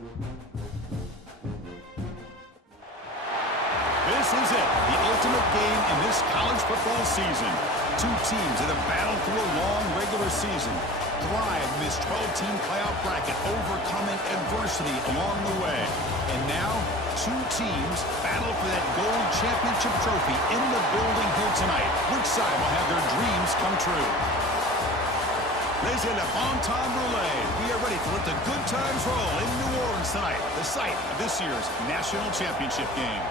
This is it, the ultimate game in this college football season. Two teams that have battled through a long regular season, thrive in this 12-team playoff bracket, overcoming adversity along the way. And now, two teams battle for that gold championship trophy in the building here tonight. Which side will have their dreams come true? Raising the bon temps roulette. We are ready to let the good times roll in New Orleans tonight, the site of this year's national championship game.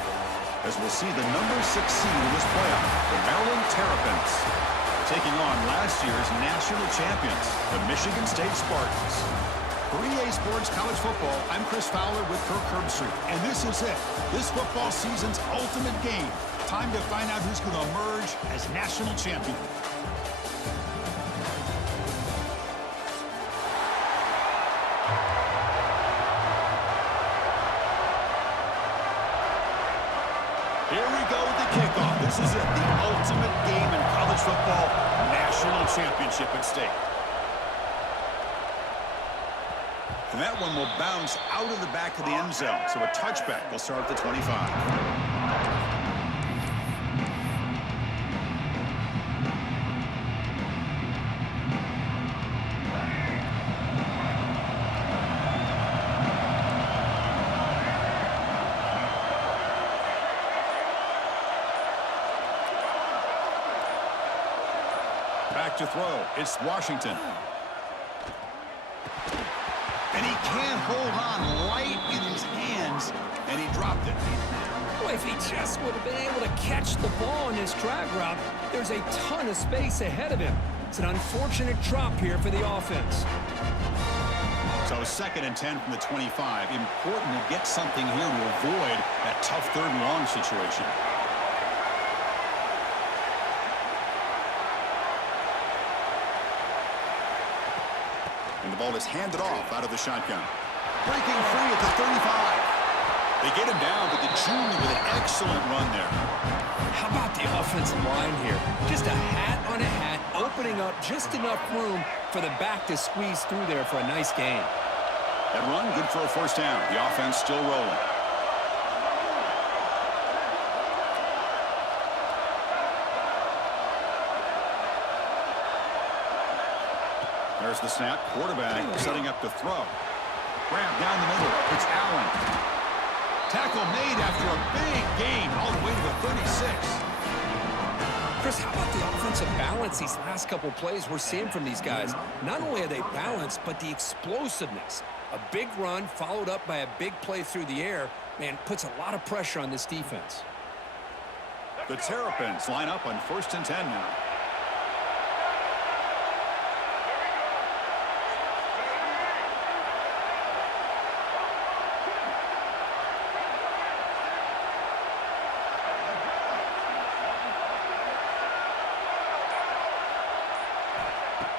As we'll see the number 6 seed in this playoff, the Maryland Terrapins, taking on last year's national champions, the Michigan State Spartans. For EA Sports College Football, I'm Chris Fowler with Kirk Herbstreit, and this is it, this football season's ultimate game. Time to find out who's going to emerge as national champion. Here we go with the kickoff. This is it, the ultimate game in college football, national championship at stake. And that one will bounce out of the back of the end zone, so a touchback will start at the 25. Back to throw. It's Washington. And he can't hold on light in his hands, and he dropped it. Boy, if he just would have been able to catch the ball in his drag route, there's a ton of space ahead of him. It's an unfortunate drop here for the offense. So 2nd and 10 from the 25. Important to get something here to avoid that tough 3rd and long situation. And the ball is handed off out of the shotgun. Breaking free at the 35. They get him down, but the junior with an excellent run there. How about the offensive line here? Just a hat on a hat, opening up just enough room for the back to squeeze through there for a nice gain. That run, good for a 1st down. The offense still rolling. There's the snap. Quarterback setting up to throw. Grab down the middle. It's Allen. Tackle made after a big gain all the way to the 36. Chris, how about the offensive balance these last couple plays we're seeing from these guys? Not only are they balanced, but the explosiveness. A big run followed up by a big play through the air, man, puts a lot of pressure on this defense. The Terrapins line up on 1st and 10 now.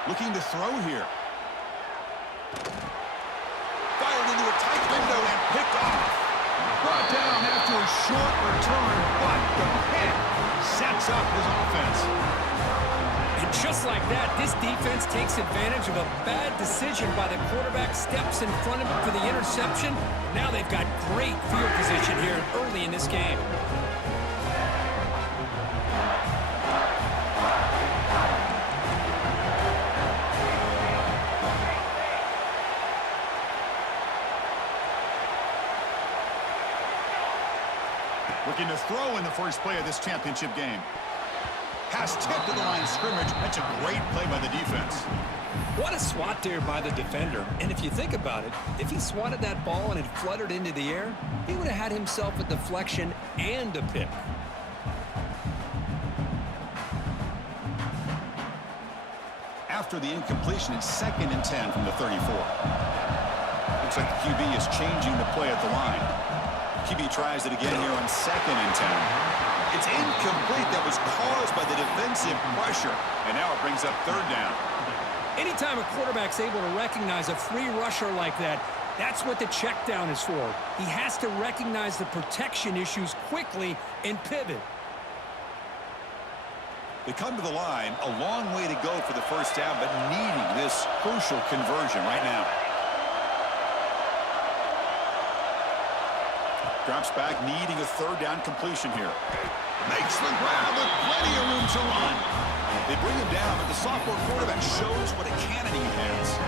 Looking to throw here. Fired into a tight window and picked off. Brought down after a short return, but the pick sets up his offense. And just like that, this defense takes advantage of a bad decision by the quarterback, steps in front of him for the interception. Now they've got great field position here early in this game. Looking to throw in the first play of this championship game. Pass tipped to the line of scrimmage. That's a great play by the defense. What a swat there by the defender. And if you think about it, if he swatted that ball and it fluttered into the air, he would have had himself a deflection and a pick. After the incompletion, it's 2nd and 10 from the 34. Looks like the QB is changing the play at the line. QB tries it again here on 2nd and 10. It's incomplete. That was caused by the defensive pressure. And now it brings up 3rd down. Anytime a quarterback's able to recognize a free rusher like that, that's what the check down is for. He has to recognize the protection issues quickly and pivot. They come to the line, a long way to go for the 1st down, but needing this crucial conversion right now. Drops back, needing a third down completion here. Makes the grab with plenty of room to run. They bring him down, but the sophomore quarterback shows what a cannon he has.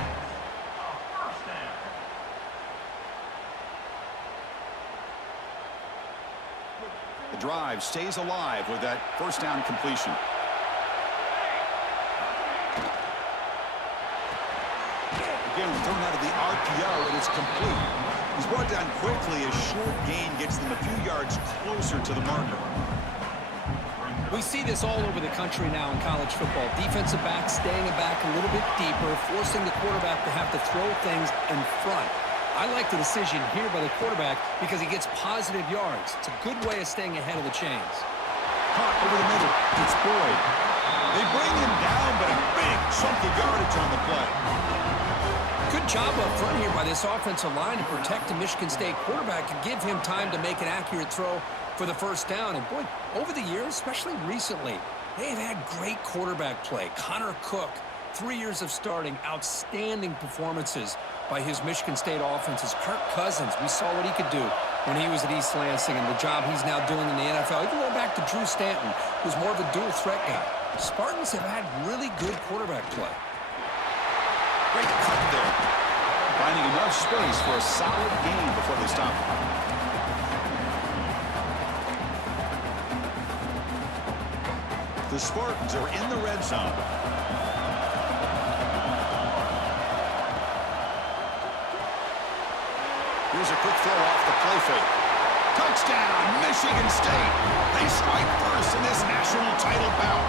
The drive stays alive with that first down completion. Again, thrown out of the RPO, and it's complete. He's brought down quickly. A short gain gets them a few yards closer to the marker. We see this all over the country now in college football. Defensive backs staying back a little bit deeper, forcing the quarterback to have to throw things in front. I like the decision here by the quarterback because he gets positive yards. It's a good way of staying ahead of the chains. Caught over the middle. It's Boyd. They bring him down, but a big chunk of yardage on the play. Good job up front here by this offensive line to protect the Michigan State quarterback and give him time to make an accurate throw for the first down. And boy, over the years, especially recently, they've had great quarterback play. Connor Cook, 3 years of starting, outstanding performances by his Michigan State offenses. Kirk Cousins, we saw what he could do when he was at East Lansing and the job he's now doing in the NFL. Even going back to Drew Stanton, who's more of a dual threat guy. Spartans have had really good quarterback play. Great cut there. Finding enough space for a solid gain before they stop him. The Spartans are in the red zone. Here's a quick throw off the play fake. Touchdown, Michigan State. They strike first in this national title bout.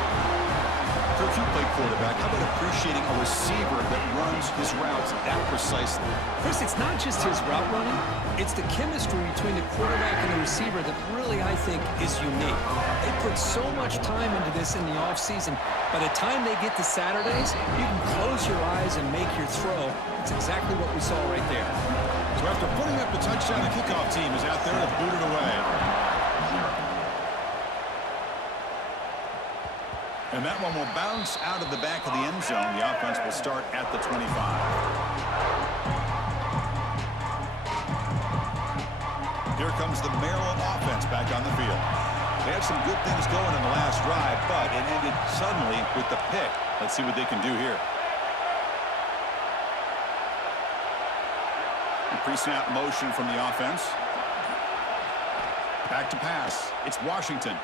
Kirk, you play quarterback. How about appreciating a receiver that runs his routes that precisely? Chris, it's not just his route running. It's the chemistry between the quarterback and the receiver that really, I think, is unique. They put so much time into this in the offseason. By the time they get to Saturdays, you can close your eyes and make your throw. It's exactly what we saw right there. So after putting up the touchdown, the kickoff team is out there to boot it away. And that one will bounce out of the back of the end zone. The offense will start at the 25. Here comes the Maryland offense back on the field. They had some good things going in the last drive, but it ended suddenly with the pick. Let's see what they can do here. Pre-snap motion from the offense. Back to pass. It's Washington.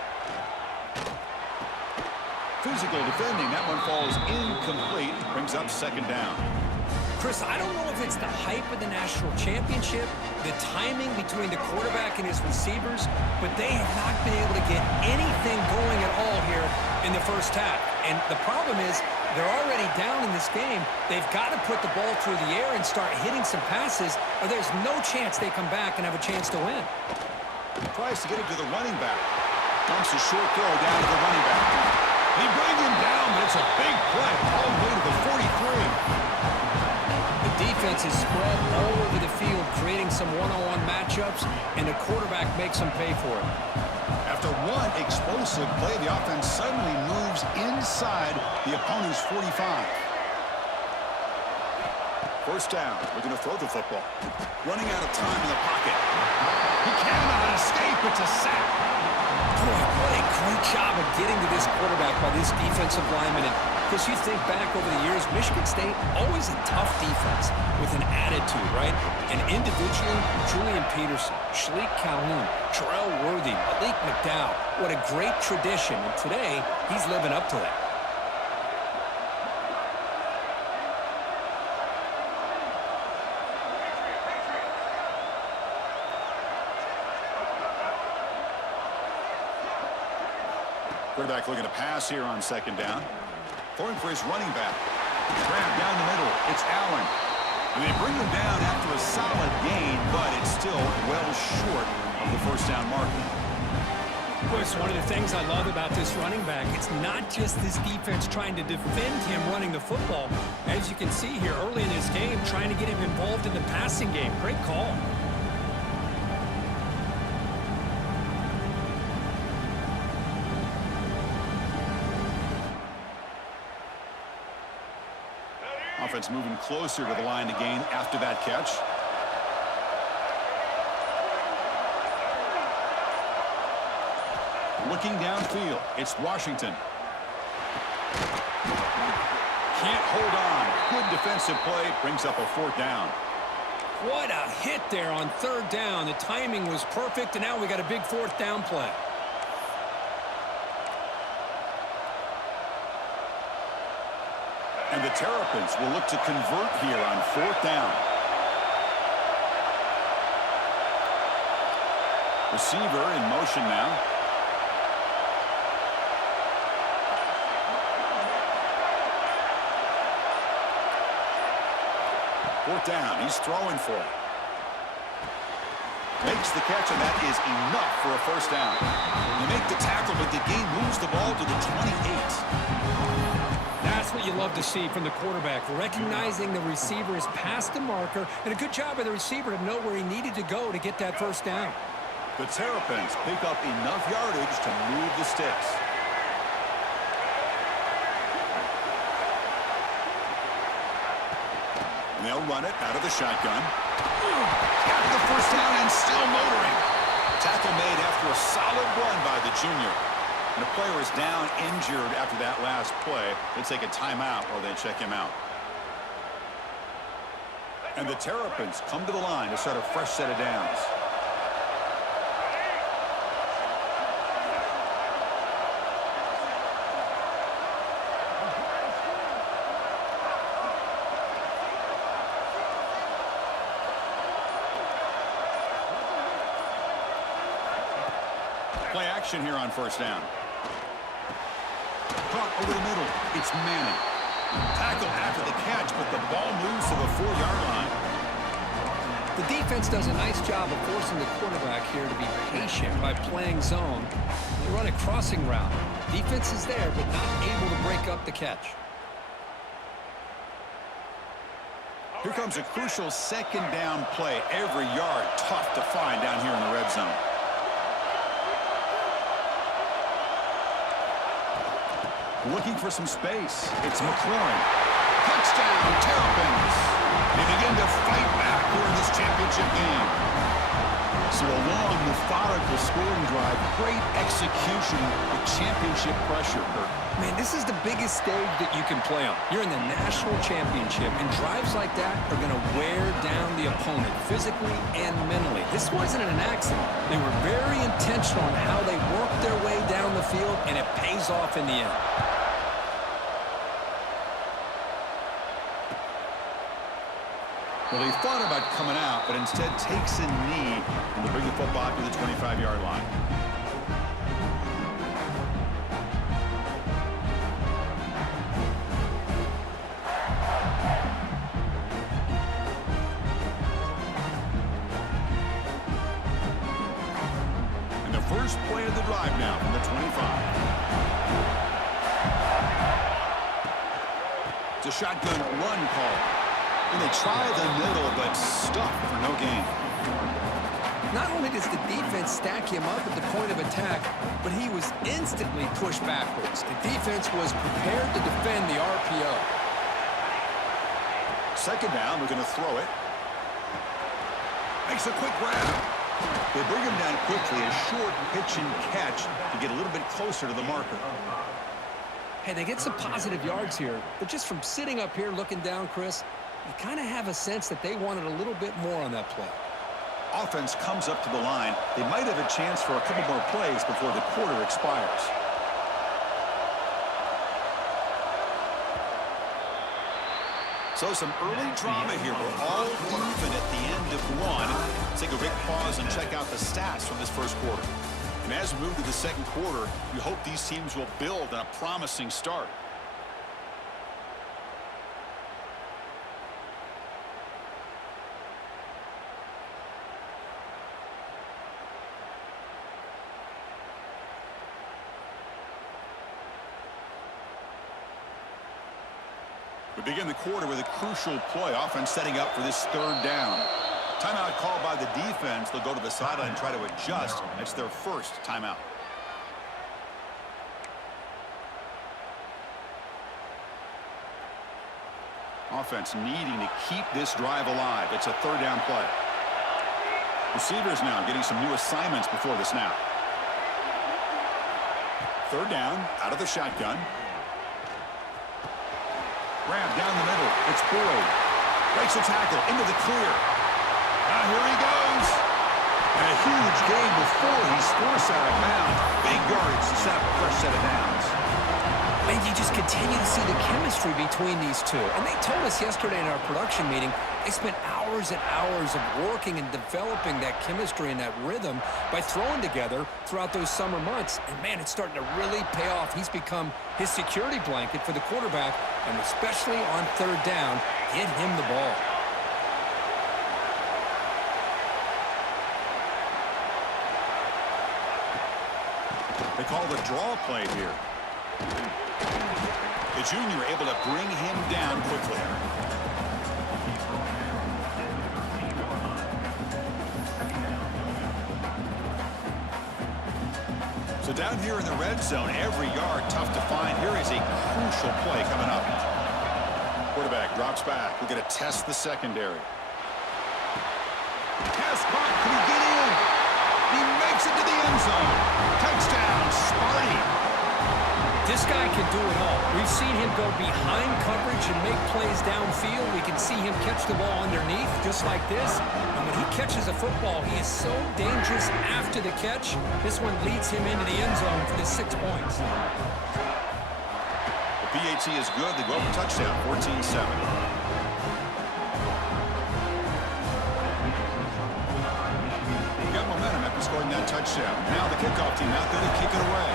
Physical defending. That one falls incomplete. Brings up second down. Chris, I don't know if it's the hype of the national championship, the timing between the quarterback and his receivers, but they have not been able to get anything going at all here in the first half. And the problem is they're already down in this game. They've got to put the ball through the air and start hitting some passes, or there's no chance they come back and have a chance to win. Tries to get it to the running back. Dumps a short throw down to the running back. They bring him down, but it's a big play all the way to the 43. The defense is spread all over the field, creating some one-on-one matchups, and the quarterback makes them pay for it. After one explosive play, the offense suddenly moves inside the opponent's 45. First down. Looking to throw the football. Running out of time in the pocket. He cannot escape. It's a sack. Boy, what a great job of getting to this quarterback by this defensive lineman. And because you think back over the years, Michigan State, always a tough defense with an attitude, right? And individually, Julian Peterson, Shalik Calhoun, Terrell Worthy, Malik McDowell, what a great tradition. And today, he's living up to that. Quarterback looking to pass here on second down. Throwing for his running back. Grab down the middle. It's Allen. And they bring him down after a solid gain, but it's still well short of the first down marker. Of course, one of the things I love about this running back, it's not just this defense trying to defend him running the football. As you can see here early in this game, trying to get him involved in the passing game. Great call. Offense moving closer to the line to gain after that catch. Looking downfield, it's Washington. Can't hold on. Good defensive play, brings up a 4th down. What a hit there on 3rd down. The timing was perfect, and now we got a big 4th down play. And the Terrapins will look to convert here on 4th down. Receiver in motion now. Fourth down. He's throwing for it. Makes the catch, and that is enough for a 1st down. You make the tackle, but the game moves the ball to the 28. That's what you love to see from the quarterback, recognizing the receiver is past the marker, and a good job by the receiver to know where he needed to go to get that 1st down. The Terrapins pick up enough yardage to move the sticks. And they'll run it out of the shotgun. Got the 1st down and still motoring. Tackle made after a solid run by the junior. And the player is down injured after that last play. They'll take a timeout while they check him out. And the Terrapins come to the line to start a fresh set of downs. Play action here on 1st down. Caught over the middle. It's Manning. Tackle after the catch, but the ball moves to the 4-yard line. The defense does a nice job of forcing the quarterback here to be patient by playing zone. They run a crossing route. Defense is there, but not able to break up the catch. Here comes a crucial 2nd down play. Every yard tough to find down here in the red zone. Looking for some space. It's McLaurin. Touchdown, Terrapins. They begin to fight back here in this championship game. So a long, methodical scoring drive. Great execution with championship pressure, Kurt. Man, this is the biggest stage that you can play on. You're in the national championship, and drives like that are going to wear down the opponent physically and mentally. This wasn't an accident. They were very intentional on how they worked their way down the field, and it pays off in the end. Well, he thought about coming out, but instead takes a knee and will bring the football to the 25-yard line. And the first play of the drive now from the 25. It's a shotgun run call. And they try the middle, but stuck for no gain. Not only does the defense stack him up at the point of attack, but he was instantly pushed backwards. The defense was prepared to defend the RPO. 2nd down, we're going to throw it. Makes a quick grab. They bring him down quickly, a short pitch and catch to get a little bit closer to the marker. Hey, they get some positive yards here, but just from sitting up here looking down, Chris, you kind of have a sense that they wanted a little bit more on that play. Offense comes up to the line. They might have a chance for a couple more plays before the quarter expires. So some early drama here. We're all even at the end of one. Let's take a quick pause and check out the stats from this first quarter. And as we move to the 2nd quarter, we hope these teams will build on a promising start. We begin the quarter with a crucial play. Offense setting up for this 3rd down. Timeout called by the defense. They'll go to the sideline and try to adjust. It's their first timeout. Offense needing to keep this drive alive. It's a 3rd down play. Receivers now getting some new assignments before the snap. Third down, out of the shotgun. Grab down the middle. It's Boyd. Breaks a tackle into the clear. Now here he goes. And a huge gain before he's forced out of bounds. Big yards to set up a fresh set of downs. And you just continue to see the chemistry between these two. And they told us yesterday in our production meeting, they spent hours and hours of working and developing that chemistry and that rhythm by throwing together throughout those summer months. And, man, it's starting to really pay off. He's become his security blanket for the quarterback, and especially on third down, get him the ball. They call the draw play here. The junior able to bring him down quickly. So down here in the red zone, every yard tough to find. Here is a crucial play coming up. Quarterback drops back. We're going to test the secondary. Pass caught. Can he get in? He makes it to the end zone. Touchdown, Sparty. This guy can do it all. We've seen him go behind coverage and make plays downfield. We can see him catch the ball underneath, just like this. And when he catches a football, he is so dangerous after the catch. This one leads him into the end zone for the 6 points. The PAT is good. They go for touchdown, 14-7. Got momentum after scoring that touchdown. Now the kickoff team out there to kick it away.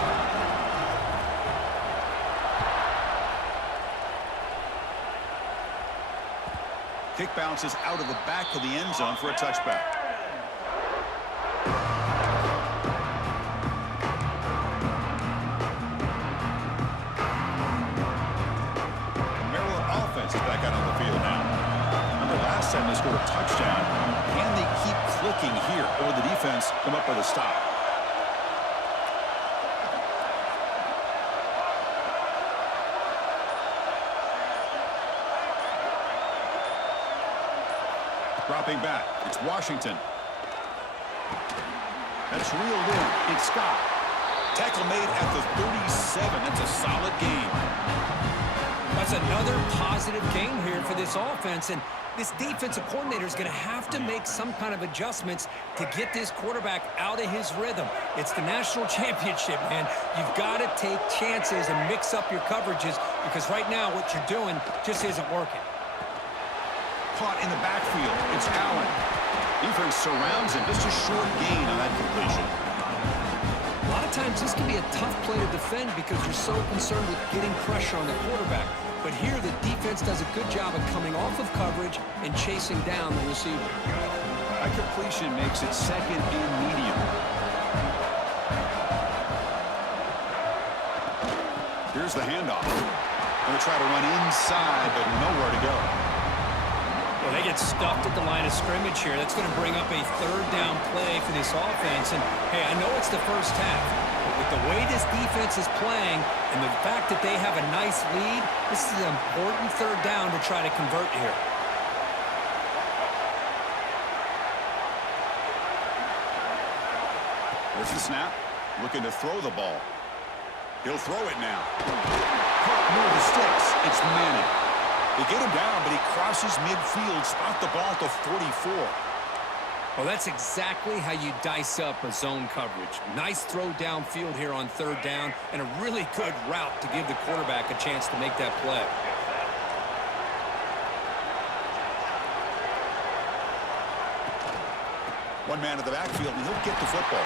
Kick bounces out of the back of the end zone for a touchback. Maryland offense is back out on the field now. Remember last time they scored a touchdown. Can they keep clicking here, or the defense come up with a stop? Dropping back, it's Washington. That's reeled in, it's Scott. Tackle made at the 37, that's a solid gain. That's another positive gain here for this offense, and this defensive coordinator is going to have to make some kind of adjustments to get this quarterback out of his rhythm. It's the national championship, man. You've got to take chances and mix up your coverages, because right now what you're doing just isn't working. Caught in the backfield. It's Allen. Defense surrounds him. Just a short gain on that completion. A lot of times this can be a tough play to defend because you're so concerned with getting pressure on the quarterback. But here the defense does a good job of coming off of coverage and chasing down the receiver. That completion makes it second and medium. Here's the handoff. Going to try to run inside, but nowhere to go. Well, they get stuffed at the line of scrimmage here. That's going to bring up a third down play for this offense. And, hey, I know it's the first half, but with the way this defense is playing and the fact that they have a nice lead, this is an important third down to try to convert here. There's the snap. Looking to throw the ball. He'll throw it now. Caught near the sticks. It's Manning. They get him down, but he crosses midfield, spot the ball at the 44. Well, that's exactly how you dice up a zone coverage. Nice throw downfield here on third down, and a really good route to give the quarterback a chance to make that play. One man in the backfield, and he'll get the football.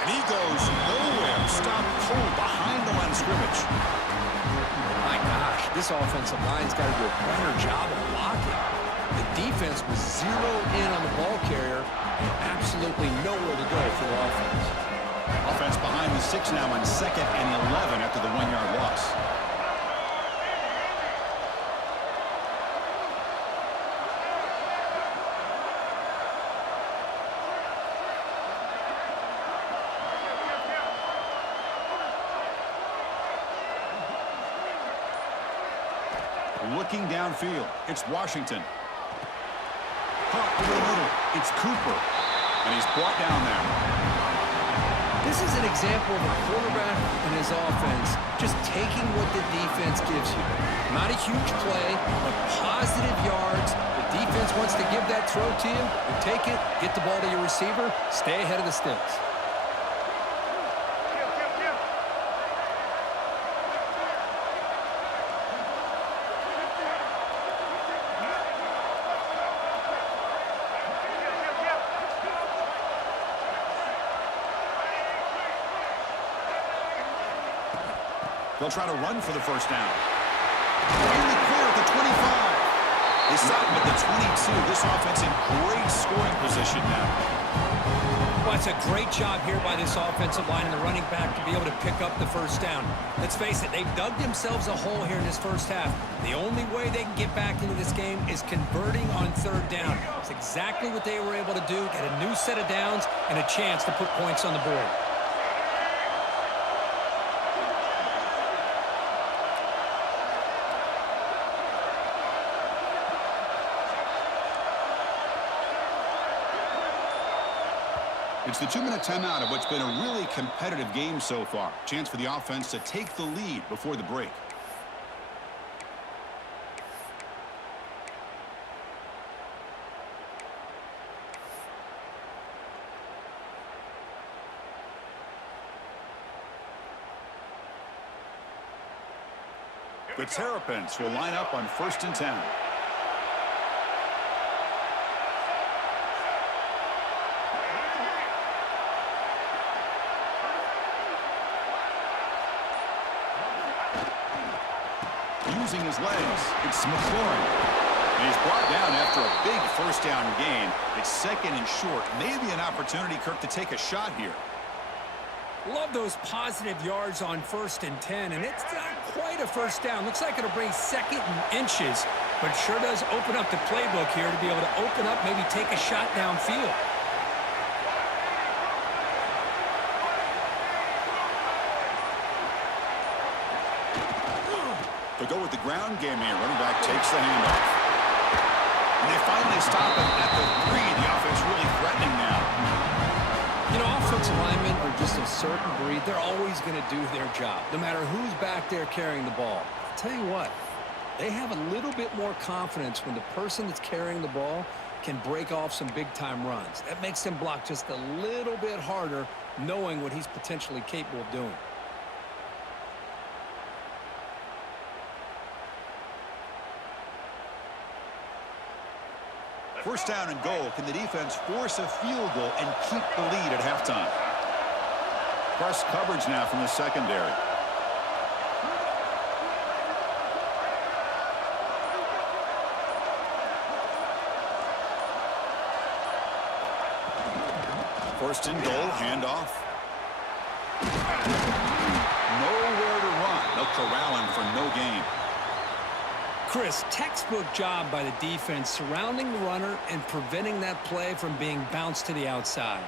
And he goes nowhere. Stop cold behind the line of scrimmage. My gosh, this offensive line's got to do a better job of blocking. The defense was zeroed in on the ball carrier and absolutely nowhere to go for the offense. Offense behind the 6 now on 2nd and 11 after the 1-yard loss. Looking downfield, it's Washington. Caught over the middle, it's Cooper. And he's brought down there. This is an example of a quarterback and his offense defense gives you. Not a huge play, but positive yards. The defense wants to give that throw to you. You take it, get the ball to your receiver, stay ahead of the sticks. They'll try to run for the first down. Really clear at the 25. They stop him at the 22. This offense in great scoring position now. Well, it's a great job here by this offensive line and the running back to be able to pick up the first down. Let's face it, they've dug themselves a hole here in this first half. The only way they can get back into this game is converting on third down. It's exactly what they were able to do, get a new set of downs and a chance to put points on the board. It's the 2-minute timeout of what's been a really competitive game so far. Chance for the offense to take the lead before the break. The Terrapins will line up on 1st and 10. Using his legs, it's McLaurin. And he's brought down after a big first down gain. It's 2nd and short. Maybe an opportunity, Kirk, to take a shot here. Love those positive yards on 1st and 10, and it's not quite a first down. Looks like it'll bring 2nd and inches, but sure does open up the playbook here to be able to open up, maybe take a shot downfield. They'll go with the ground game here. Running back takes the handoff. And they finally stop him at the 3. The offense really threatening now. You know, offensive linemen are just a certain breed. They're always going to do their job, no matter who's back there carrying the ball. I'll tell you what, they have a little bit more confidence when the person that's carrying the ball can break off some big-time runs. That makes them block just a little bit harder, knowing what he's potentially capable of doing. First down and goal. Can the defense force a field goal and keep the lead at halftime? Press coverage now from the secondary. First and goal, handoff. Nowhere to run. They'll corral him for no gain. Chris, textbook job by the defense surrounding the runner and preventing that play from being bounced to the outside.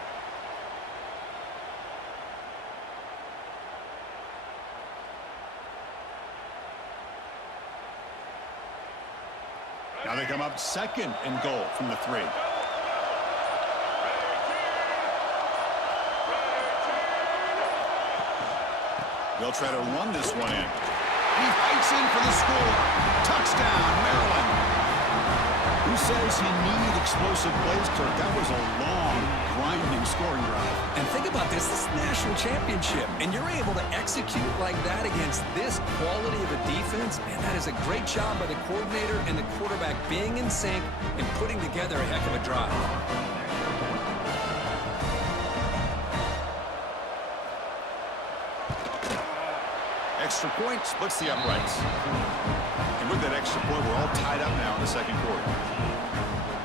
Now they come up 2nd and goal from the 3. They'll try to run this one in. He fights in for the score. Touchdown, Maryland. Who says you need explosive plays, Kirk? That was a long, grinding scoring drive. And think about this. This is the national championship, and you're able to execute like that against this quality of a defense. Man, that is a great job by the coordinator and the quarterback being in sync and putting together a heck of a drive. Extra point splits the uprights. And with that extra point, we're all tied up now in the 2nd quarter.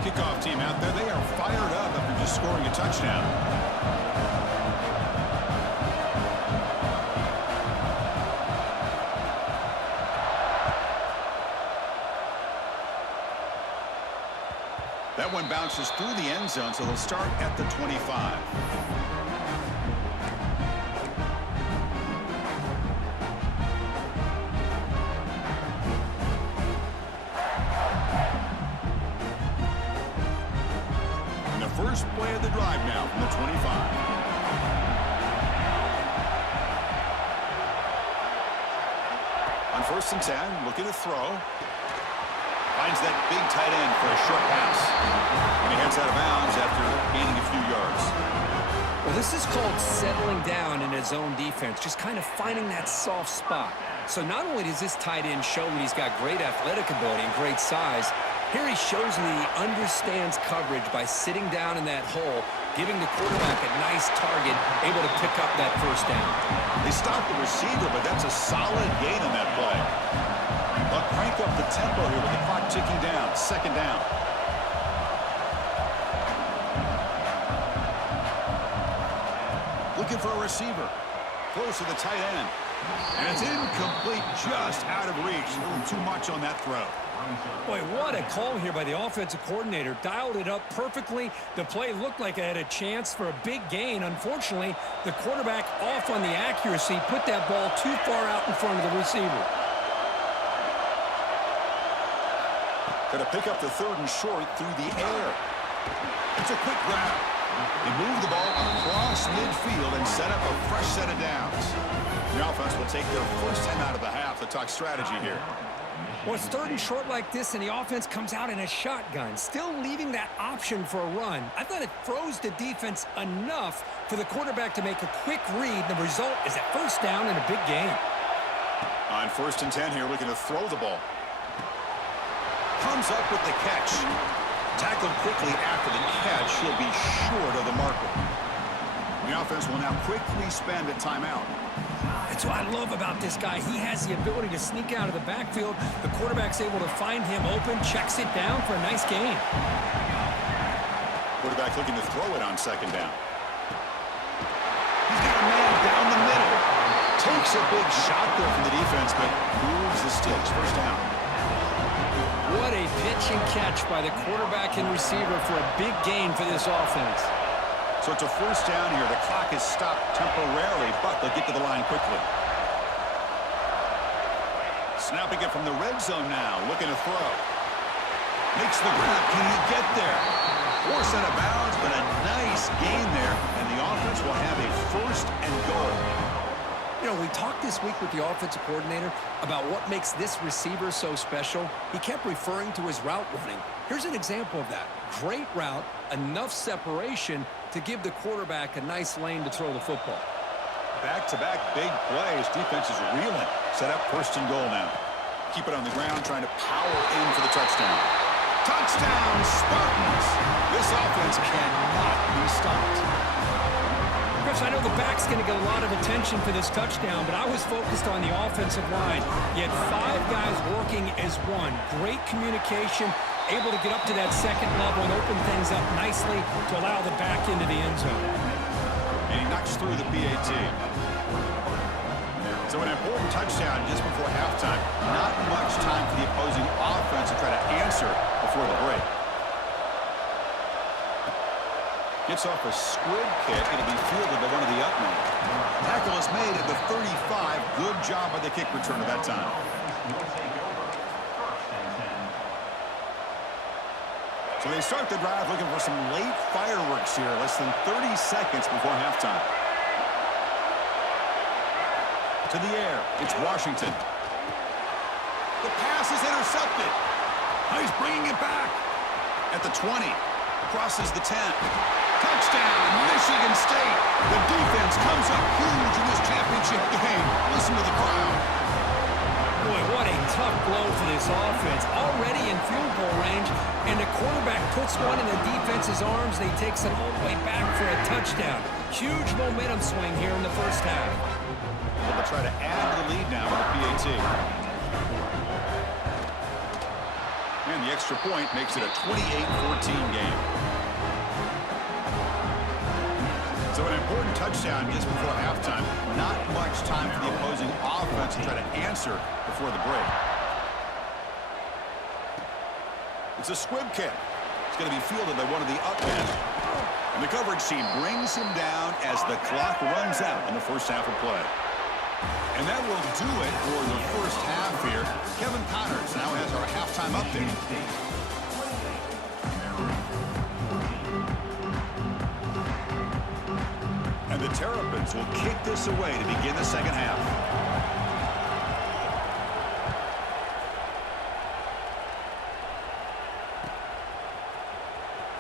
Kickoff team out there, they are fired up after just scoring a touchdown. That one bounces through the end zone, so they'll start at the 25. First play of the drive now from the 25. On 1st and 10, looking to throw. Finds that big tight end for a short pass. And he heads out of bounds after gaining a few yards. Well, this is called settling down in his own defense, just kind of finding that soft spot. So not only does this tight end show that he's got great athletic ability and great size, here he shows that he understands coverage by sitting down in that hole, giving the quarterback a nice target, able to pick up that first down. They stopped the receiver, but that's a solid gain on that play. They'll crank up the tempo here with the clock ticking down. 2nd down. Looking for a receiver. Close to the tight end. And it's incomplete, just out of reach. A little too much on that throw. Boy, what a call here by the offensive coordinator. Dialed it up perfectly. The play looked like it had a chance for a big gain. Unfortunately, the quarterback off on the accuracy, put that ball too far out in front of the receiver. Going to pick up the 3rd and short through the air. It's a quick grab. They move the ball across midfield and set up a fresh set of downs. The offense will take their first time out of the half to talk strategy here. Well, it's 3rd and short like this, and the offense comes out in a shotgun, still leaving that option for a run. I thought it throws the defense enough for the quarterback to make a quick read. The result is a 1st down and a big gain. On 1st and 10 here, looking to throw the ball. Comes up with the catch. Tackled quickly after the catch. He'll be short of the marker. The offense will now quickly spend a timeout. That's what I love about this guy. He has the ability to sneak out of the backfield. The quarterback's able to find him open, checks it down for a nice gain. Quarterback looking to throw it on 2nd down. He's got a man down the middle. Takes a big shot there from the defense, but moves the sticks. 1st down. What a pitch and catch by the quarterback and receiver for a big gain for this offense. So it's a 1st down here. The clock is stopped temporarily, but they'll get to the line quickly. Snapping it from the red zone now. Looking to throw. Makes the grab. Can he get there? Force out of bounds, but a nice gain there. And the offense will have a 1st and goal. You know, we talked this week with the offensive coordinator about what makes this receiver so special. He kept referring to his route running. Here's an example of that. Great route, enough separation to give the quarterback a nice lane to throw the football. Back-to-back big plays. Defense is reeling. Set up 1st and goal now. Keep it on the ground, trying to power in for the touchdown. Touchdown, Spartans! This offense cannot be stopped. Chris, I know the back's going to get a lot of attention for this touchdown, but I was focused on the offensive line. You had 5 guys working as one. Great communication, able to get up to that 2nd level and open things up nicely to allow the back into the end zone. And he knocks through the PAT. So an important touchdown just before halftime. Not much time for the opposing offense to try to answer before the break. Gets off a squib kick. It'll be fielded by one of the up men. Tackle is made at the 35. Good job by the kick returner that time. So they start the drive looking for some late fireworks here. Less than 30 seconds before halftime. To the air. It's Washington. The pass is intercepted. He's bringing it back. At the 20. Crosses the 10. Touchdown, Michigan State. The defense comes up huge in this championship game. Listen to the crowd. Boy, what a tough blow for this offense. Already in field goal range, and the quarterback puts one in the defense's arms. They takes it all the way back for a touchdown. Huge momentum swing here in the 1st half. They'll try to add to the lead now with the PAT. And the extra point makes it a 28-14 game. So an important touchdown just before halftime. Not much time for the opposing offense to try to answer before the break. It's a squib kick. It's going to be fielded by one of the up men. And the coverage team brings him down as the clock runs out in the 1st half of play. And that will do it for the 1st half here. Kevin Connors now has our halftime update. And the Terrapins will kick this away to begin the 2nd half.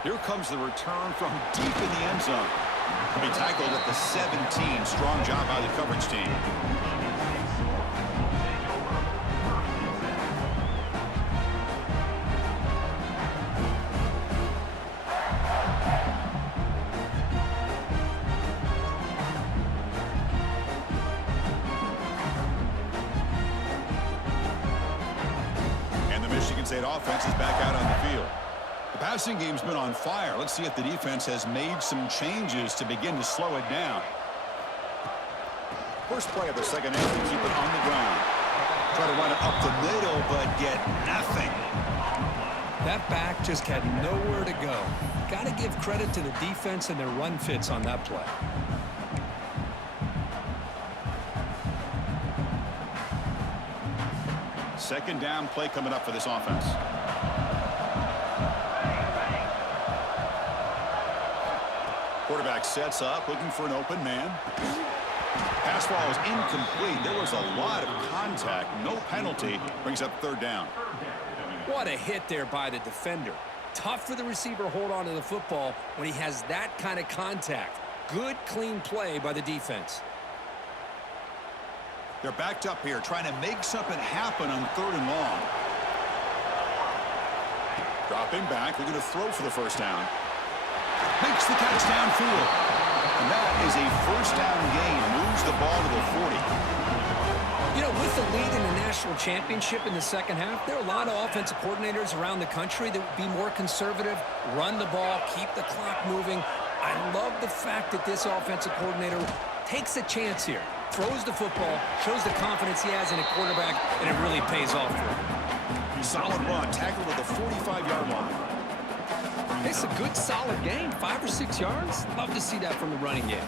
Here comes the return from deep in the end zone. He'll be tackled at the 17. Strong job by the coverage team. And the Michigan State offense is back out on the field. The passing game's been on fire. Let's see if the defense has made some changes to begin to slow it down. First play of the second half to keep it on the ground. Try to run it up the middle, but get nothing. That back just had nowhere to go. Got to give credit to the defense and their run fits on that play. Second down play coming up for this offense. Quarterback sets up, looking for an open man. Pass ball is incomplete. There was a lot of contact. No penalty. Brings up third down. What a hit there by the defender. Tough for the receiver to hold on to the football when he has that kind of contact. Good, clean play by the defense. They're backed up here, trying to make something happen on third and long. Dropping back, looking to throw for the first down. Makes the catch downfield. And that is a first down gain. Moves the ball to the 40. You know, with the lead in the national championship in the second half, there are a lot of offensive coordinators around the country that would be more conservative, run the ball, keep the clock moving. I love the fact that this offensive coordinator takes a chance here, throws the football, shows the confidence he has in a quarterback, and it really pays off for him. Solid run, tackled at the 45-yard line. It's a good, solid game. 5 or 6 yards. Love to see that from the running game.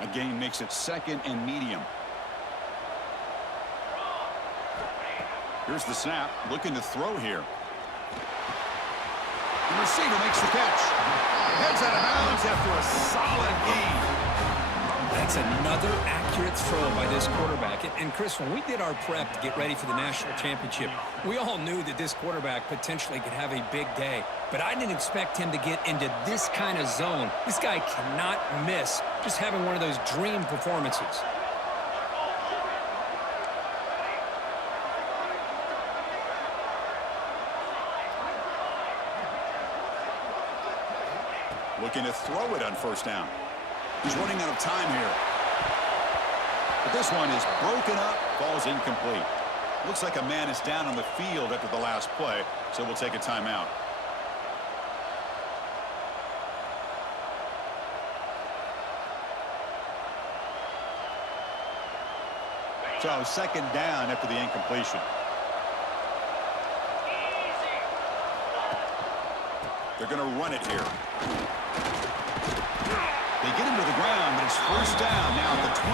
A gain makes it second and medium. Here's the snap. Looking to throw here. The receiver makes the catch. Heads out of bounds after a solid gain. That's another accurate throw by this quarterback. And Chris, when we did our prep to get ready for the national championship, we all knew that this quarterback potentially could have a big day. But I didn't expect him to get into this kind of zone. This guy cannot miss just having one of those dream performances. Looking to throw it on first down. He's running out of time here. But this one is broken up, falls incomplete. Looks like a man is down on the field after the last play, so we'll take a timeout. So second down after the incompletion. They're going to run it here. They get him to the ground, but it's first down now at the 28.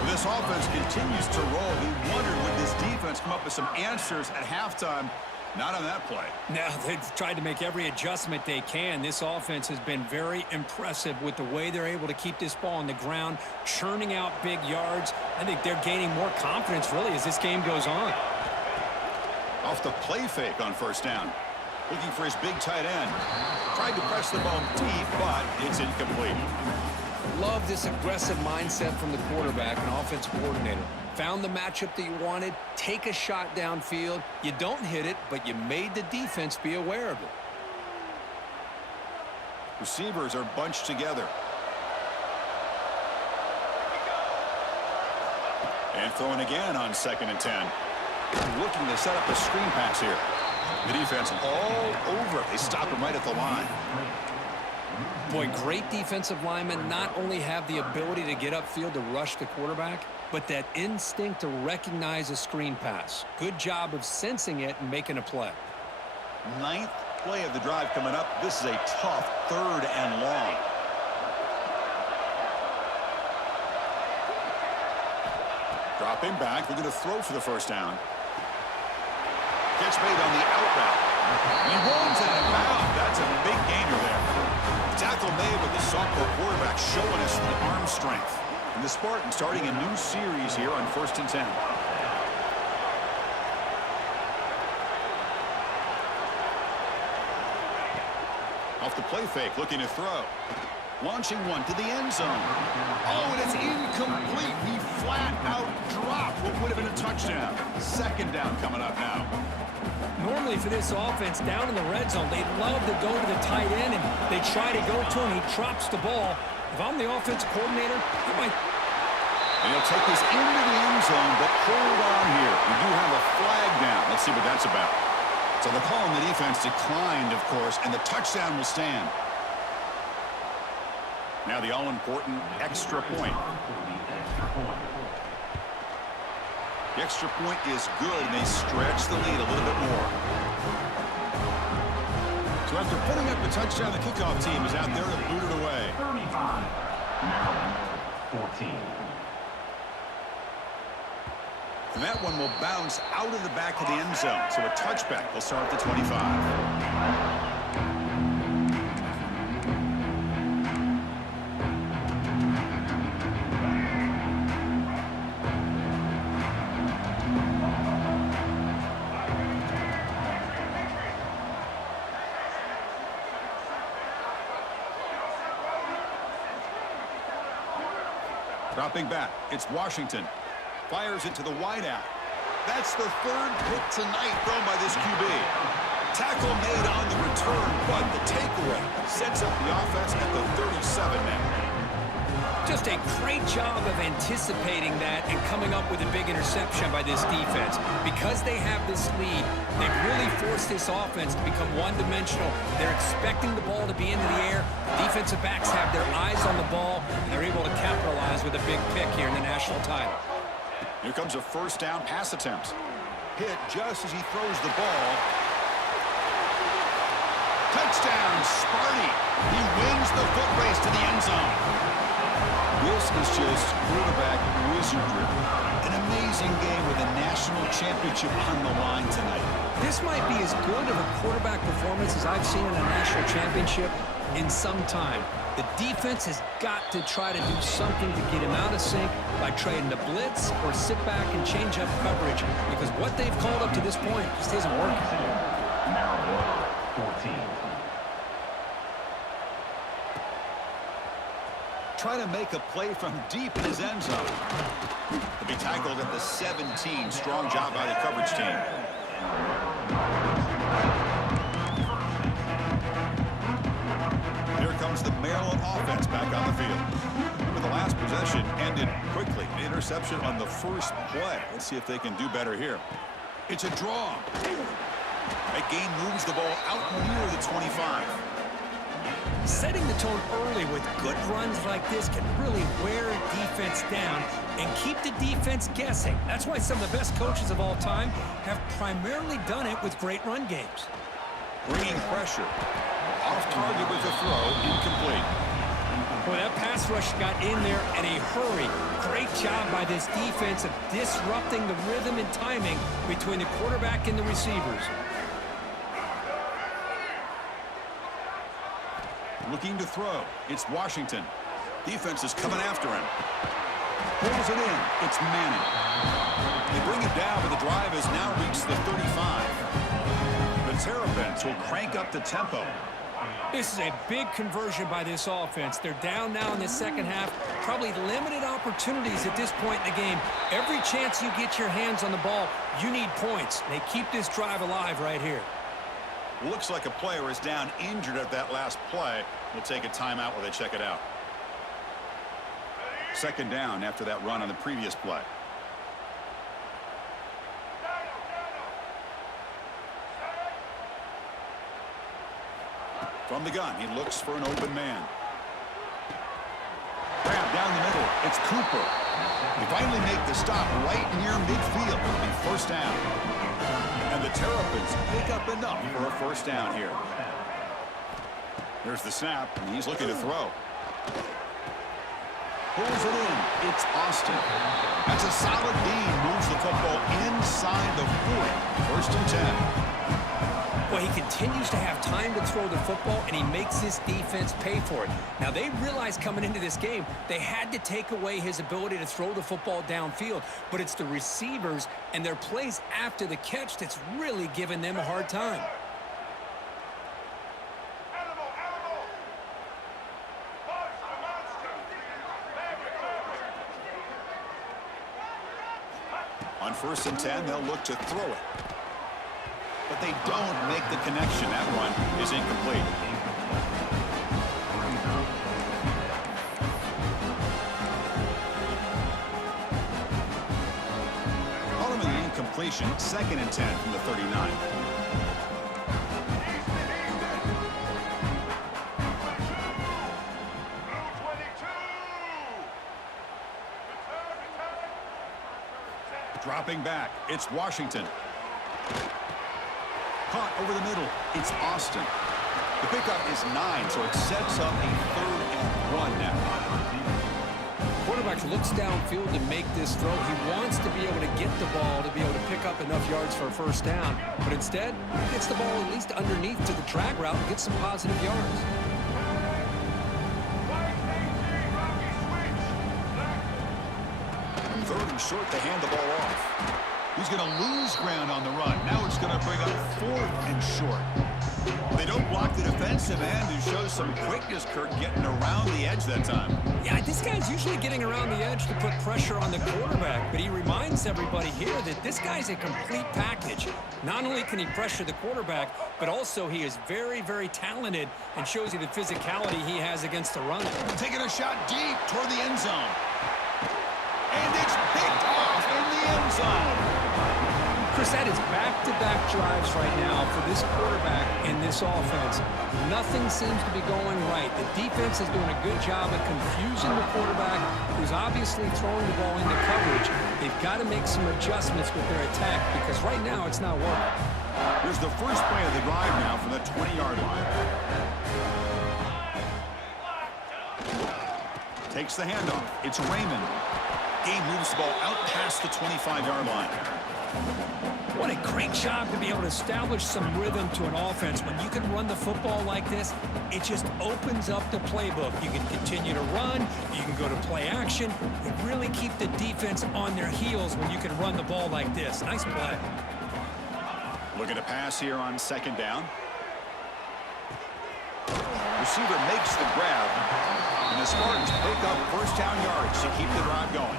Well, this offense continues to roll. We wondered, would this defense come up with some answers at halftime? Not on that play. No, they've tried to make every adjustment they can. This offense has been very impressive with the way they're able to keep this ball on the ground, churning out big yards. I think they're gaining more confidence, really, as this game goes on. Off the play fake on first down. Looking for his big tight end. Tried to press the ball deep, but it's incomplete. Love this aggressive mindset from the quarterback and offensive coordinator. Found the matchup that you wanted, take a shot downfield. You don't hit it, but you made the defense be aware of it. Receivers are bunched together. And throwing again on 2nd and 10. Looking to set up a screen pass here. The defense all over it. They stop him right at the line. Boy, great defensive linemen not only have the ability to get upfield to rush the quarterback, but that instinct to recognize a screen pass. Good job of sensing it and making a play. 9th play of the drive coming up. This is a tough 3rd and long. Dropping back. They're going to throw for the first down. Catch made on the out route. He runs out of bounds. That's a big gainer there. Tackle made with the sophomore quarterback showing us the arm strength. And the Spartans starting a new series here on 1st and 10. Off the play fake, looking to throw. Launching one to the end zone. Oh, and it's incomplete. He flat out dropped what would have been a touchdown. Second down coming up now. Normally for this offense, down in the red zone, they love to go to the tight end, and they try to go to him. He drops the ball. If I'm the offensive coordinator, I might... And he'll take this into the end zone, but hold on here. We do have a flag down. Let's see what that's about. So the call on the defense declined, of course, and the touchdown will stand. Now the all-important extra point. The extra point is good, and they stretch the lead a little bit more. So after putting up the touchdown, the kickoff team is out there to boot it away. 35, Maryland, 14. And that one will bounce out of the back of the end zone. So a touchback will start at the 25. Dropping back, it's Washington. Fires it to the wideout. That's the third pick tonight thrown by this QB. Tackle made on the return, but the takeaway sets up the offense at the 37 now. Just a great job of anticipating that and coming up with a big interception by this defense. Because they have this lead, they've really forced this offense to become one-dimensional. They're expecting the ball to be into the air. Defensive backs have their eyes on the ball, and they're able to capitalize with a big pick here in the national title. Here comes a first down pass attempt. Hit just as he throws the ball. Touchdown, Sparty. He wins the foot race to the end zone. This is just quarterback wizardry. An amazing game with a national championship on the line tonight. This might be as good of a quarterback performance as I've seen in a national championship in some time. The defense has got to try to do something to get him out of sync by trading the blitz or sit back and change up coverage, because what they've called up to this point just isn't working. Maryland, 14. Try to make a play from deep in his end zone. He'll be tackled at the 17. Strong job by the coverage team. Here comes the Maryland offense back on the field. Remember, the last possession ended quickly. An interception on the first play. Let's see if they can do better here. It's a draw. That gain moves the ball out near the 25. Setting the tone early with good runs like this can really wear a defense down and keep the defense guessing. That's why some of the best coaches of all time have primarily done it with great run games. Bringing pressure. Off target with the throw, incomplete. Boy, that pass rush got in there in a hurry. Great job by this defense of disrupting the rhythm and timing between the quarterback and the receivers. Looking to throw. It's Washington. Defense is coming after him. Pulls it in. It's Manning. They bring it down, but the drive has now reached the 35. The Terrapins will crank up the tempo. This is a big conversion by this offense. They're down now in the second half. Probably limited opportunities at this point in the game. Every chance you get your hands on the ball, you need points. They keep this drive alive right here. Looks like a player is down injured at that last play. We'll take a timeout while they check it out. Second down after that run on the previous play. From the gun, he looks for an open man. Grab down the middle. It's Cooper. They finally make the stop right near midfield. It'll be first down. And the Terrapins pick up enough for a first down here. There's the snap, and he's looking to throw. Pulls it in. It's Austin. That's a solid gain. Moves the football inside the 40. First and 10. Well, he continues to have time to throw the football, and he makes this defense pay for it. Now, they realized coming into this game, they had to take away his ability to throw the football downfield, but it's the receivers and their plays after the catch that's really giving them a hard time. On 1st and 10, they'll look to throw it. But they don't make the connection. That one is incomplete. Following the incompletion, 2nd and 10 from the 39. Dropping back, it's Washington. Caught over the middle, it's Austin. The pickup is 9, so it sets up a 3rd and 1 now. Quarterback looks downfield to make this throw. He wants to be able to get the ball to be able to pick up enough yards for a 1st down. But instead, he gets the ball at least underneath to the drag route and gets some positive yards. 3rd and short to hand the ball off. He's going to lose ground on the run. Now it's going to bring up 4th and short. They don't block the defensive end, who shows some quickness, Kirk, getting around the edge that time. Yeah, this guy's usually getting around the edge to put pressure on the quarterback, but he reminds everybody here that this guy's a complete package. Not only can he pressure the quarterback, but also he is very, very talented and shows you the physicality he has against the run. Taking a shot deep toward the end zone. And it's picked off in the end zone. Chris, that is back-to-back drives right now for this quarterback and this offense. Nothing seems to be going right. The defense is doing a good job of confusing the quarterback, who's obviously throwing the ball into coverage. They've got to make some adjustments with their attack because right now it's not working. Here's the first play of the drive now from the 20-yard line. Takes the handoff. It's Raymond. Game moves the ball out past the 25-yard line. What a great job to be able to establish some rhythm to an offense. When you can run the football like this, it just opens up the playbook. You can continue to run. You can go to play action. You really keep the defense on their heels when you can run the ball like this. Nice play. Looking to pass here on 2nd down. Receiver makes the grab. And the Spartans pick up 1st down yards to keep the drive going.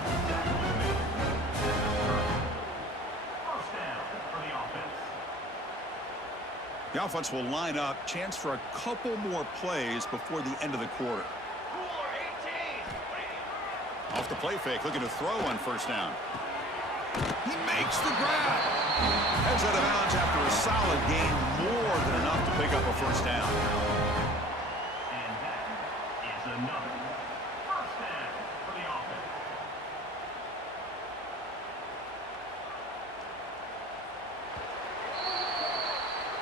The offense will line up. Chance for a couple more plays before the end of the quarter. Off the play fake, looking to throw on 1st down. He makes the grab. Heads out of bounds after a solid gain, more than enough to pick up a 1st down. And that is another 1st down for the offense.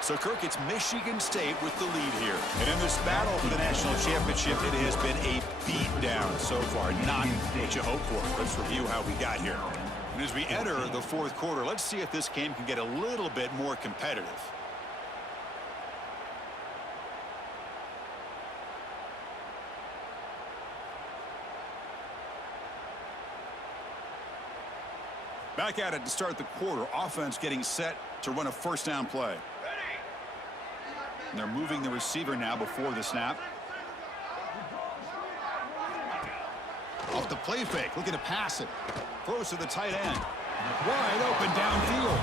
So, Kirk, it's Michigan State with the lead here. And in this battle for the national championship, it has been a beatdown so far. Not what you hope for. Let's review how we got here. And as we enter the 4th quarter, let's see if this game can get a little bit more competitive. Back at it to start the quarter. Offense getting set to run a 1st down play. And they're moving the receiver now before the snap. Off the play fake, looking to pass it. Throws to the tight end. Wide open downfield.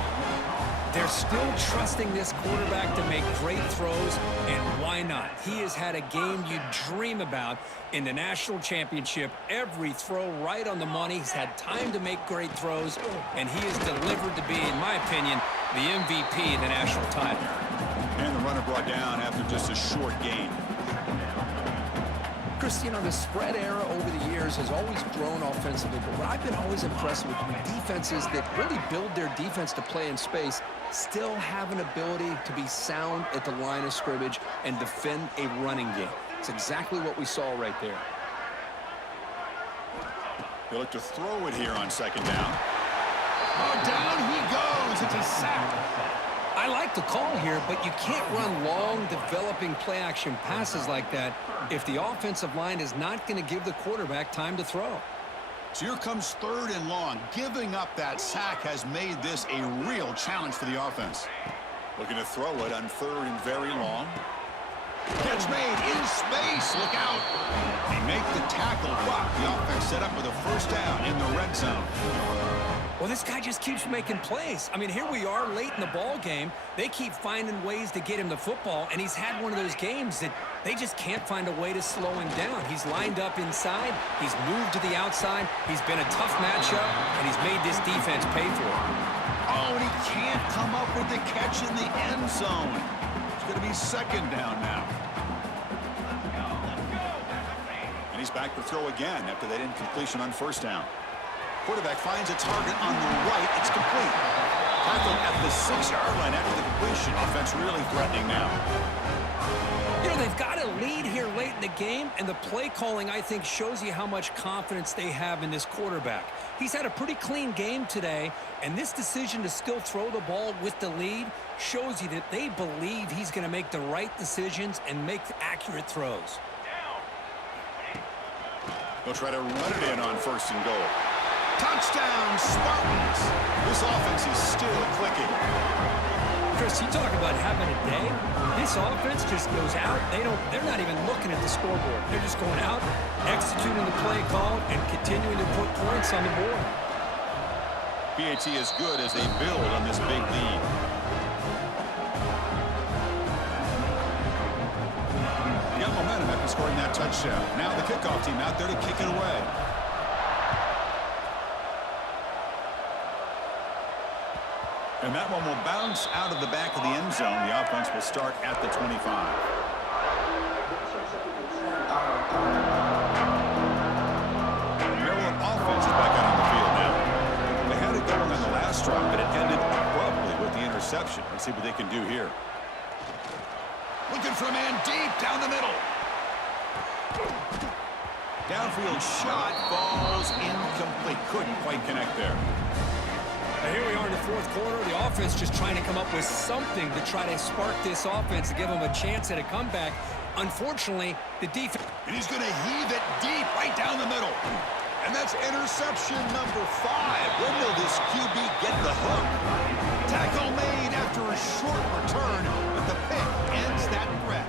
They're still trusting this quarterback to make great throws, and why not? He has had a game you dream about in the national championship. Every throw right on the money. He's had time to make great throws, and he has delivered to be, in my opinion, the MVP in the national title. And the runner brought down after just a short gain. Chris, you know, the spread era over the years has always grown offensively, but what I've been always impressed with defenses that really build their defense to play in space still have an ability to be sound at the line of scrimmage and defend a running game. It's exactly what we saw right there. They look to throw it here on 2nd down. Oh, down he goes. It's a sack. I like the call here, but you can't run long, developing play-action passes like that if the offensive line is not going to give the quarterback time to throw. So here comes 3rd and long. Giving up that sack has made this a real challenge for the offense. Looking to throw it on 3rd and very long. Catch made in space. Look out. They make the tackle block. The offense set up with a 1st down in the red zone. Well, this guy just keeps making plays. I mean, here we are late in the ball game. They keep finding ways to get him the football, and he's had one of those games that they just can't find a way to slow him down. He's lined up inside. He's moved to the outside. He's been a tough matchup, and he's made this defense pay for it. Oh, and he can't come up with the catch in the end zone. It's going to be second down now. And he's back to throw again after that incompletion on first down. Quarterback finds a target on the right. It's complete. Tackled at the 6-yard line after the completion. Offense really threatening now. You know, they've got a lead here late in the game, and the play calling, I think, shows you how much confidence they have in this quarterback. He's had a pretty clean game today, and this decision to still throw the ball with the lead shows you that they believe he's going to make the right decisions and make accurate throws. They'll try to run it in on first and goal. Touchdown, Spartans! This offense is still clicking. Chris, you talk about having a day. This offense just goes out. They're not even looking at the scoreboard. They're just going out, executing the play call, and continuing to put points on the board. PAT is good as they build on this big lead. Got momentum after scoring that touchdown. Now the kickoff team out there to kick it away. And that one will bounce out of the back of the end zone. The offense will start at the 25. The Maryland offense is back out on the field now. They had it going on the last drive, but it ended abruptly with the interception. Let's see what they can do here. Looking for a man deep down the middle. Downfield shot falls incomplete. Couldn't quite connect there. Now here we are in the fourth quarter. The offense just trying to come up with something to try to spark this offense to give them a chance at a comeback. Unfortunately, the defense... And he's going to heave it deep right down the middle. And that's interception number 5. When will this QB get the hook? Tackle made after a short return, but the pick ends that threat.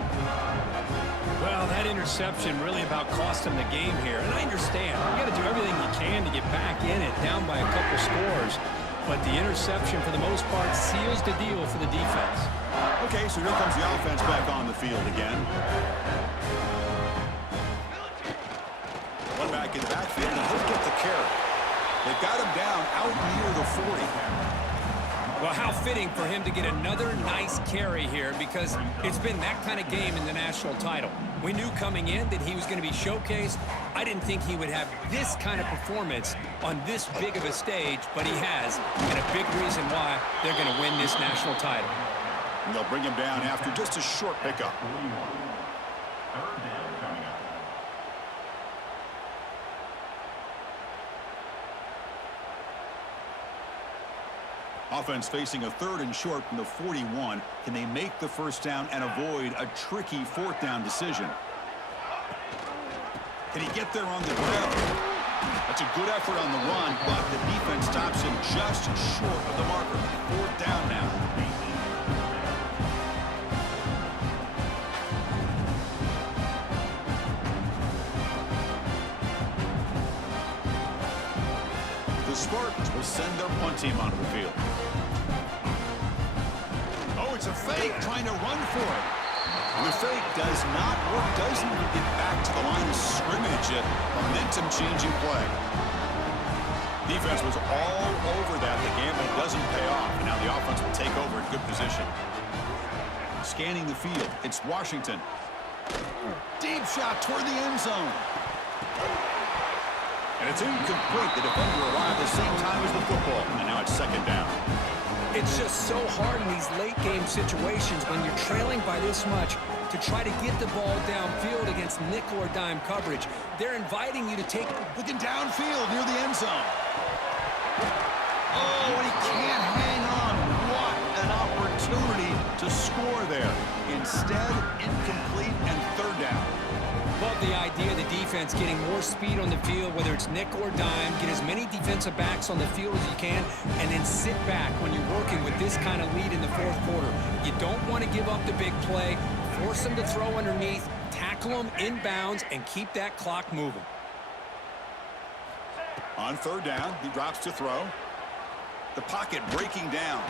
Well, that interception really about cost him the game here. And I understand. You got to do everything you can to get back in it, down by a couple scores. But the interception, for the most part, seals the deal for the defense. Okay, so here comes the offense back on the field again. One back in the backfield, and he'll get the carry. They've got him down out near the 40. Well, how fitting for him to get another nice carry here, because it's been that kind of game in the national title. We knew coming in that he was going to be showcased. I didn't think he would have this kind of performance on this big of a stage, but he has, and a big reason why they're going to win this national title. And they'll bring him down after just a short pickup. Third down coming up. Offense facing a 3rd and short from the 41. Can they make the first down and avoid a tricky 4th down decision? Can he get there on the ground? That's a good effort on the run, but the defense stops him just short of the marker. 4th down now. The Spartans will send their punt team onto the field. Oh, it's a fake, trying to run for it. And the fake does not work, doesn't even get back to the line of scrimmage. A momentum-changing play. Defense was all over that. The gamble doesn't pay off. And now the offense will take over in good position. Scanning the field, it's Washington. Deep shot toward the end zone. And it's incomplete. The defender arrived at the same time as the football. And now it's 2nd down. It's just so hard in these late-game situations when you're trailing by this much to try to get the ball downfield against nickel or dime coverage. They're inviting you to take... Looking downfield near the end zone. Oh, and he can't hang on. What an opportunity to score there. Instead, incomplete and 3rd down. Love the idea of the defense getting more speed on the field, whether it's nickel or dime, get as many defensive backs on the field as you can, and then sit back when you're working with this kind of lead in the 4th quarter. You don't want to give up the big play, force them to throw underneath, tackle them inbounds, and keep that clock moving. On 3rd down, he drops to throw. The pocket breaking down.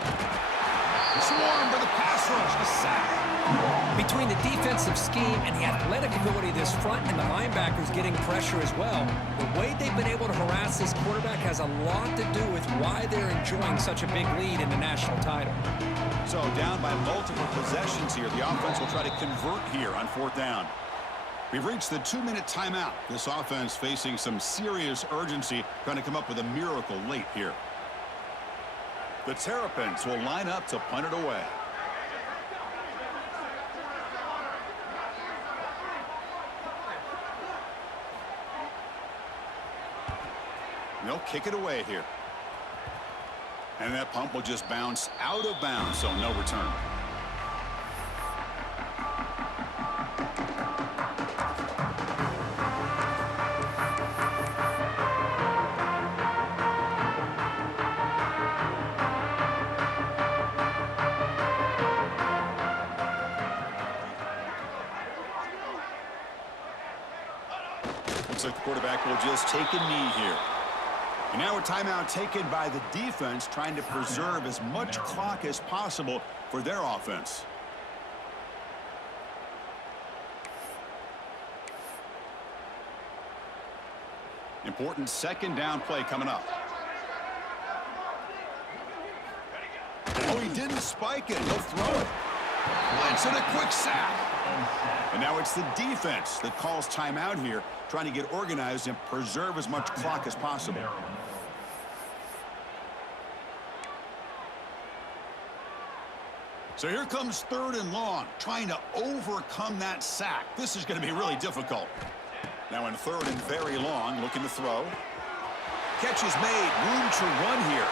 Swarmed by the pass rush. A sack. Between the defensive scheme and the athletic ability of this front and the linebackers getting pressure as well, the way they've been able to harass this quarterback has a lot to do with why they're enjoying such a big lead in the national title. So down by multiple possessions here. The offense will try to convert here on 4th down. We've reached the 2-minute timeout. This offense facing some serious urgency, trying to come up with a miracle late here. The Terrapins will line up to punt it away. They'll kick it away here. And that punt will just bounce out of bounds, so no return. Looks like the quarterback will just take a knee here. And now a timeout taken by the defense, trying to preserve as much clock as possible for their offense. Important 2nd down play coming up. Oh, he didn't spike it. He'll throw it. Blitz and a quick sack. And now it's the defense that calls timeout here, trying to get organized and preserve as much clock as possible. So here comes 3rd and long, trying to overcome that sack. This is going to be really difficult. Now in 3rd and very long, looking to throw. Catch is made, room to run here.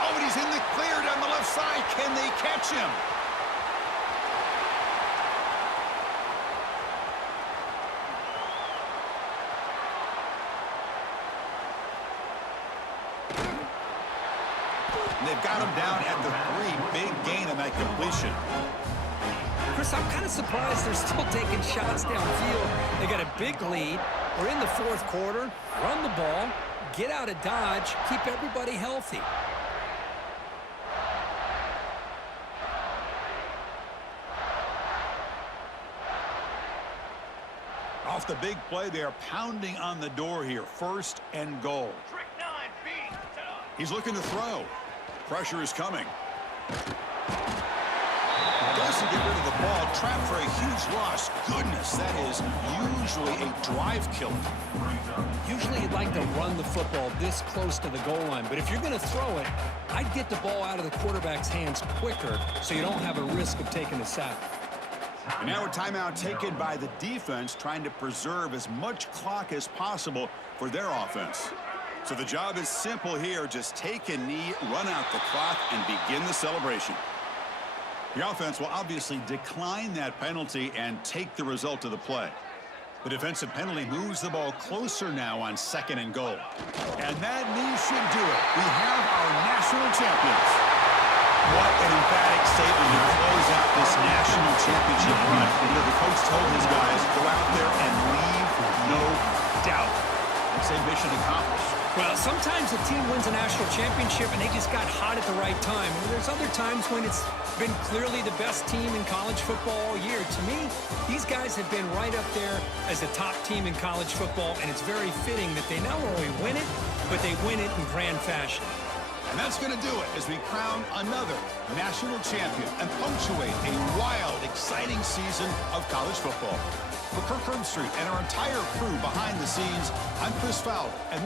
Oh, and he's in the clear down the left side. Can they catch him? They've got him down at the 3. Big gain on that completion. Chris, I'm kind of surprised they're still taking shots downfield. They got a big lead. We're in the 4th quarter. Run the ball. Get out of Dodge. Keep everybody healthy. Off the big play, they are pounding on the door here. 1st and goal. He's looking to throw. Pressure is coming. Doesn't get rid of the ball. Trapped for a huge loss. Goodness, that is usually a drive killer. Usually you'd like to run the football this close to the goal line, but if you're going to throw it, I'd get the ball out of the quarterback's hands quicker so you don't have a risk of taking a sack. And now a timeout taken by the defense, trying to preserve as much clock as possible for their offense. So the job is simple here. Just take a knee, run out the clock, and begin the celebration. The offense will obviously decline that penalty and take the result of the play. The defensive penalty moves the ball closer now on 2nd and goal. And that knee should do it. We have our national champions. What an emphatic statement to close out this national championship run. You know, the coach told his guys, go out there and leave no doubt. I'd say mission accomplished. Well, sometimes a team wins a national championship and they just got hot at the right time. And there's other times when it's been clearly the best team in college football all year. To me, these guys have been right up there as the top team in college football, and it's very fitting that they not only win it, but they win it in grand fashion. And that's going to do it as we crown another national champion and punctuate a wild, exciting season of college football. For Kirk Herbstreit and our entire crew behind the scenes, I'm Chris Fowler. And